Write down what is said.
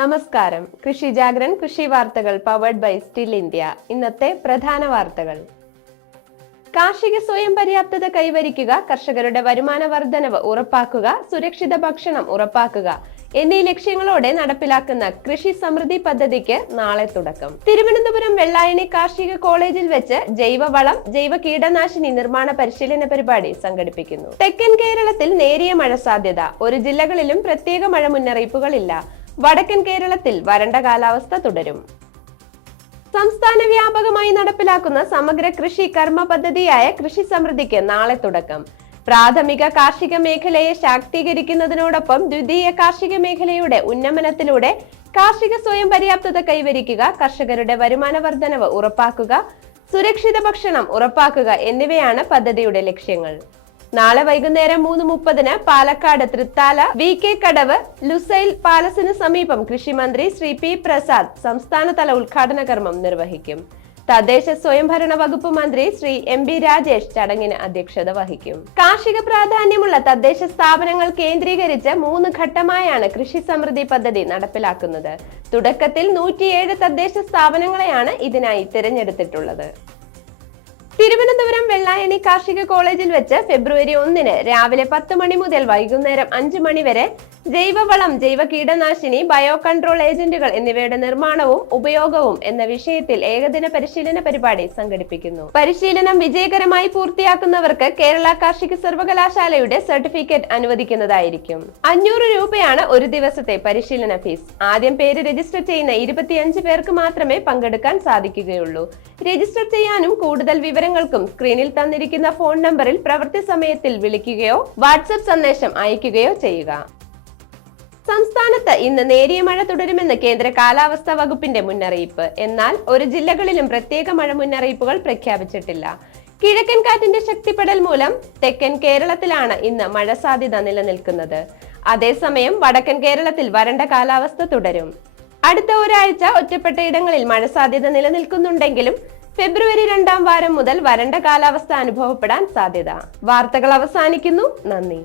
നമസ്കാരം. കൃഷി ജാഗ്രൻ കൃഷി വാർത്തകൾ പവേർഡ് ബൈ സ്റ്റിൽ ഇന്ത്യ ഇന്നത്തെ പ്രധാന വാർത്തകൾ. കാർഷിക സ്വയം പര്യാപ്തത കൈവരിക്കുക കർഷകരുടെ വരുമാന വർധനവ് ഉറപ്പാക്കുക സുരക്ഷിത ഭക്ഷണം ഉറപ്പാക്കുക എന്നീ ലക്ഷ്യങ്ങളോടെ നടപ്പിലാക്കുന്ന കൃഷി സമൃദ്ധി പദ്ധതിക്ക് നാളെ തുടക്കം. തിരുവനന്തപുരം വെള്ളായണി കാർഷിക കോളേജിൽ വെച്ച് ജൈവവളം ജൈവ കീടനാശിനി നിർമ്മാണ പരിശീലന പരിപാടി സംഘടിപ്പിക്കുന്നു. തെക്കൻ കേരളത്തിൽ നേരിയ മഴ സാധ്യത. ഒരു ജില്ലകളിലും പ്രത്യേക മഴ മുന്നറിയിപ്പുകളില്ല. വടക്കൻ കേരളത്തിൽ വരണ്ട കാലാവസ്ഥ തുടരും. സംസ്ഥാന വ്യാപകമായി നടപ്പിലാക്കുന്ന സമഗ്ര കൃഷി കർമ്മ പദ്ധതിയായ കൃഷി സമൃദ്ധിക്ക് നാളെ തുടക്കം. പ്രാഥമിക കാർഷിക മേഖലയെ ശാക്തീകരിക്കുന്നതിനോടൊപ്പം ദ്വിതീയ കാർഷിക മേഖലയുടെ ഉന്നമനത്തിലൂടെ കാർഷിക സ്വയം പര്യാപ്തത കൈവരിക്കുക കർഷകരുടെ വരുമാന വർധനവ് ഉറപ്പാക്കുക സുരക്ഷിത ഭക്ഷണം ഉറപ്പാക്കുക എന്നിവയാണ് പദ്ധതിയുടെ ലക്ഷ്യങ്ങൾ. നാളെ വൈകുന്നേരം മൂന്ന് മുപ്പതിന് Palakkad Thrithala V K Kadavu Lusail പാലസിന് സമീപം കൃഷിമന്ത്രി ശ്രീ പി പ്രസാദ് സംസ്ഥാനതല ഉദ്ഘാടന കർമ്മം നിർവഹിക്കും. തദ്ദേശ സ്വയംഭരണ വകുപ്പ് മന്ത്രി ശ്രീ എം ബി രാജേഷ് ചടങ്ങിന് അധ്യക്ഷത വഹിക്കും. കാർഷിക പ്രാധാന്യമുള്ള തദ്ദേശ സ്ഥാപനങ്ങൾ കേന്ദ്രീകരിച്ച് മൂന്ന് ഘട്ടമായാണ് കൃഷി സമൃദ്ധി പദ്ധതി നടപ്പിലാക്കുന്നത്. തുടക്കത്തിൽ നൂറ്റിയേഴ് തദ്ദേശ സ്ഥാപനങ്ങളെയാണ് ഇതിനായി തിരഞ്ഞെടുത്തിട്ടുള്ളത്. തിരുവനന്തപുരം വെള്ളായണി കാർഷിക കോളേജിൽ വെച്ച് ഫെബ്രുവരി ഒന്നിന് രാവിലെ പത്ത് മണി മുതൽ വൈകുന്നേരം അഞ്ച് മണി വരെ ജൈവവളം ജൈവ കീടനാശിനി ബയോ കൺട്രോൾ ഏജന്റുകൾ എന്നിവയുടെ നിർമ്മാണവും ഉപയോഗവും എന്ന വിഷയത്തിൽ ഏകദിന പരിശീലന പരിപാടി സംഘടിപ്പിക്കുന്നു. പരിശീലനം വിജയകരമായി പൂർത്തിയാക്കുന്നവർക്ക് കേരള കാർഷിക സർവകലാശാലയുടെ സർട്ടിഫിക്കറ്റ് അനുവദിക്കുന്നതായിരിക്കും. അഞ്ഞൂറ് രൂപയാണ് ഒരു ദിവസത്തെ പരിശീലന ഫീസ്. ആദ്യം പേര് രജിസ്റ്റർ ചെയ്യുന്ന ഇരുപത്തിയഞ്ച് പേർക്ക് മാത്രമേ പങ്കെടുക്കാൻ സാധിക്കുകയുള്ളൂ. രജിസ്റ്റർ ചെയ്യാനും കൂടുതൽ വിവരങ്ങൾക്കും സ്ക്രീനിൽ തന്നിരിക്കുന്ന ഫോൺ നമ്പറിൽ പ്രവൃത്തി സമയത്തിൽ വിളിക്കുകയോ വാട്സപ്പ് സന്ദേശം അയക്കുകയോ ചെയ്യുക. സംസ്ഥാനത്ത് ഇന്ന് നേരിയ മഴ തുടരുമെന്ന് കേന്ദ്ര കാലാവസ്ഥാ വകുപ്പിന്റെ മുന്നറിയിപ്പ്. എന്നാൽ ഒരു ജില്ലകളിലും പ്രത്യേക മഴ മുന്നറിയിപ്പുകൾ പ്രഖ്യാപിച്ചിട്ടില്ല. കിഴക്കൻ കാറ്റിന്റെ ശക്തിപ്പെടൽ മൂലം തെക്കൻ കേരളത്തിലാണ് ഇന്ന് മഴ സാധ്യത നിലനിൽക്കുന്നത്. അതേസമയം വടക്കൻ കേരളത്തിൽ വരണ്ട കാലാവസ്ഥ തുടരും. അടുത്ത ഒരാഴ്ച ഒറ്റപ്പെട്ട ഇടങ്ങളിൽ മഴ സാധ്യത നിലനിൽക്കുന്നുണ്ടെങ്കിലും ഫെബ്രുവരി രണ്ടാം വാരം മുതൽ വരണ്ട കാലാവസ്ഥ അനുഭവപ്പെടാൻ സാധ്യത. വാർത്തകൾ അവസാനിക്കുന്നു. നന്ദി.